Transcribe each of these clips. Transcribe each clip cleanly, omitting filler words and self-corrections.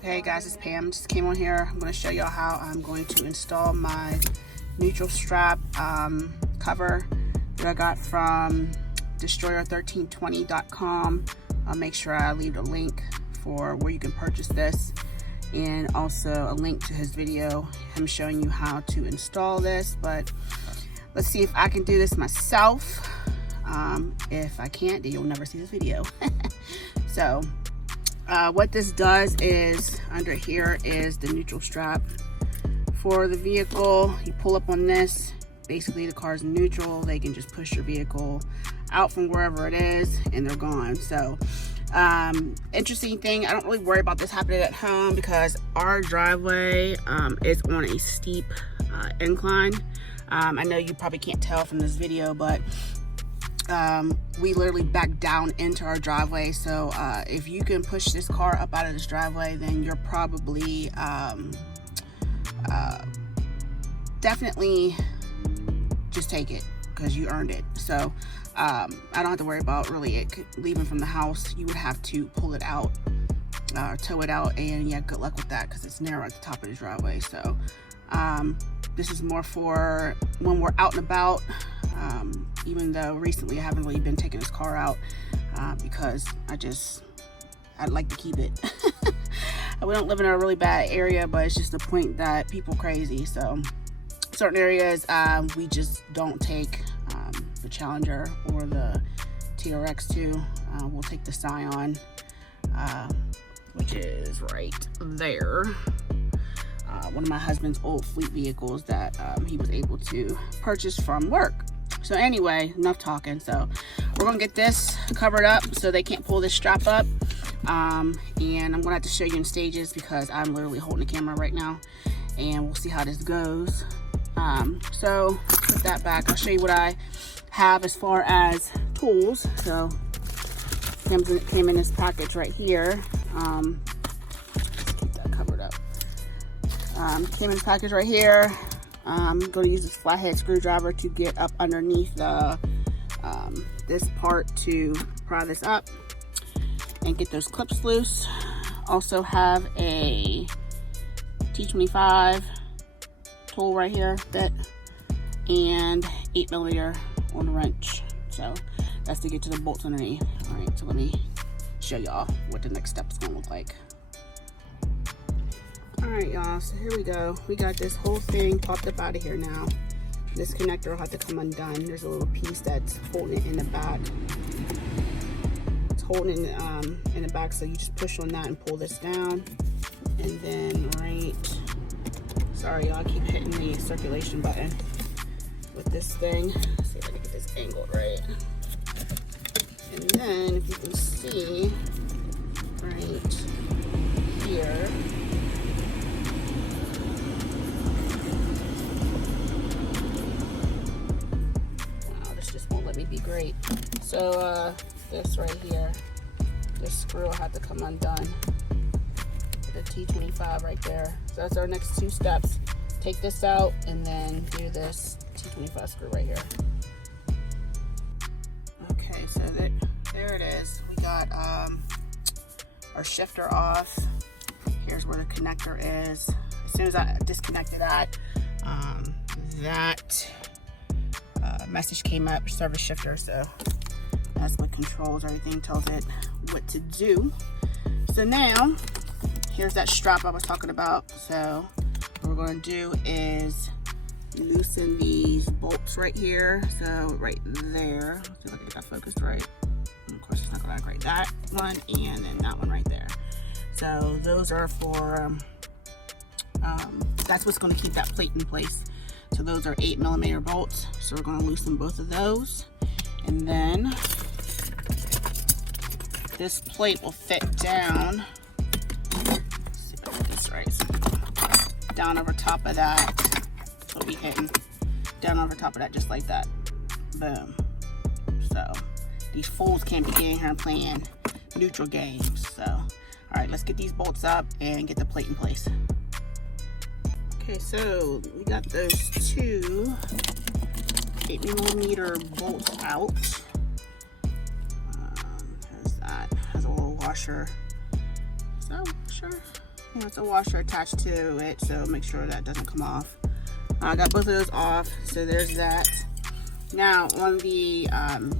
Hey guys, it's Pam. Just came on here. I'm going to show y'all how I'm going to install my neutral strap cover that I got from destroyer1320.com. I'll make sure I leave a link for where you can purchase this, and also a link to his video, him showing you how to install this. But let's see if I can do this myself. If I can't, then you'll never see this video. So what this does is, under here is the neutral strap for the vehicle. You pull up on this, basically the car's neutral. They can just push your vehicle out from wherever it is and they're gone. So interesting thing, I don't really worry about this happening at home because our driveway is on a steep incline. I know you probably can't tell from this video, but we literally back down into our driveway. So if you can push this car up out of this driveway, then you're probably definitely just take it because you earned it. So I don't have to worry about really it leaving from the house. You would have to pull it out, tow it out, and yeah, good luck with that because it's narrow at the top of the driveway. So this is more for when we're out and about. Even though recently I haven't really been taking this car out because I'd like to keep it. We don't live in a really bad area, but it's just the point that people are crazy. So certain areas we just don't take the Challenger or the TRX2. We'll take the Scion, which is right there. One of my husband's old fleet vehicles that he was able to purchase from work. So anyway, enough talking. So we're gonna get this covered up so they can't pull this strap up. And I'm gonna have to show you in stages because I'm literally holding the camera right now, and we'll see how this goes. So put that back. I'll show you what I have as far as tools. So came in this package right here. Keep that covered up. Came in this package right here. I'm going to use this flathead screwdriver to get up underneath the this part to pry this up and get those clips loose. Also have a T25 tool right here, bit, and 8mm on the wrench. So that's to get to the bolts underneath. All right, so let me show y'all what the next step is going to look like. Alright y'all, so here we go. We got this whole thing popped up out of here now. This connector will have to come undone. There's a little piece that's holding it in the back. It's holding it in the back, so you just push on that and pull this down. And then sorry y'all, I keep hitting the circulation button with this thing. Let's see if I can get this angled right. And then, if you can see, right here, be great. So this right here, this screw will have to come undone. The T25 right there. So that's our next two steps. Take this out and then do this T25 screw right here. Okay, so there it is. We got our shifter off. Here's where the connector is. As soon as I disconnected that, message came up, service shifter. So that's what controls everything, tells it what to do. So now here's that strap I was talking about. So what we're going to do is loosen these bolts right here. So right there, let's see if I can get that focused right. And of course it's not going to act right. That one and then that one right there. So those are for that's what's going to keep that plate in place. So those are 8mm bolts. So we're going to loosen both of those. And then this plate will fit down. Let's see if I get this right. So down over top of that. That's what we're hitting. Down over top of that, just like that. Boom. So these fools can't be getting here and playing neutral games. So, all right, let's get these bolts up and get the plate in place. Okay, so we got those two 8mm bolts out. There's that. Has a little washer. So washer. Yeah, it's a washer attached to it, so make sure that doesn't come off. I got both of those off, so there's that. Now on the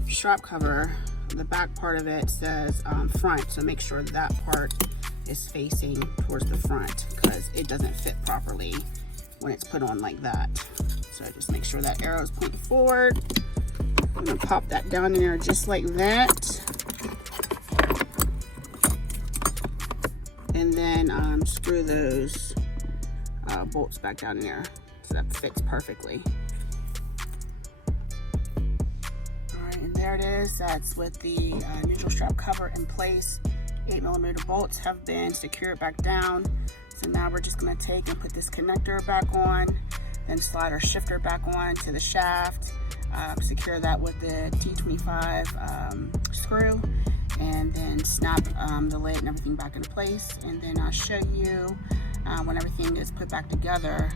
strap cover, the back part of it says front, so make sure that part is facing towards the front because it doesn't fit properly when it's put on like that. So just make sure that arrow is pointing forward. I'm gonna pop that down in there just like that. And then screw those bolts back down in there so that fits perfectly. All right, and there it is. That's with the neutral strap cover in place. 8mm bolts have been secured back down. So now we're just gonna take and put this connector back on, then slide our shifter back on to the shaft, secure that with the T25 screw, and then snap the lid and everything back into place. And then I'll show you when everything is put back together,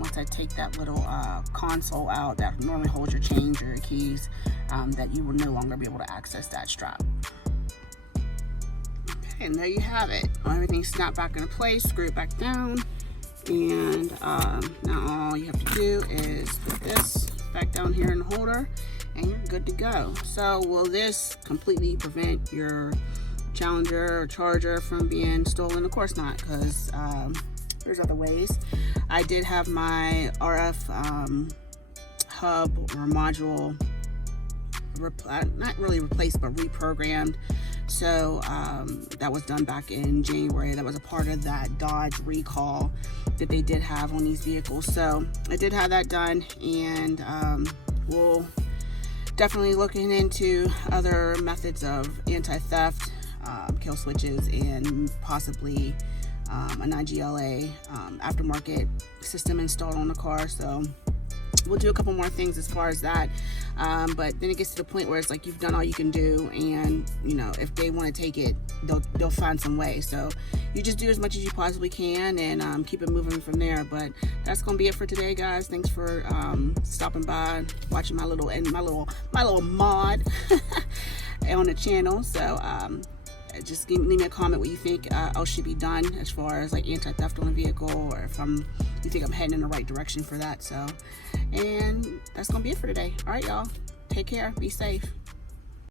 once I take that little console out that normally holds your change or your keys, that you will no longer be able to access that strap. Okay, and there you have it. Everything snapped back into place, screw it back down, and now all you have to do is put this back down here in the holder, and you're good to go. So will this completely prevent your Challenger or Charger from being stolen? Of course not, because there's other ways. I did have my RF hub or module not really replaced but reprogrammed. So that was done back in January. That was a part of that Dodge recall that they did have on these vehicles. So I did have that done, and we'll definitely looking into other methods of anti-theft, kill switches, and possibly an IGLA aftermarket system installed on the car. So we'll do a couple more things as far as that, but then it gets to the point where it's like you've done all you can do, and you know, if they want to take it, they'll find some way. So you just do as much as you possibly can, and keep it moving from there. But that's gonna be it for today, guys. Thanks for stopping by, watching my little mod on the channel. So just leave me a comment what you think else should be done as far as like anti-theft on a vehicle, or if you think I'm heading in the right direction for that. So, and that's gonna be it for today. All right, y'all, take care, be safe.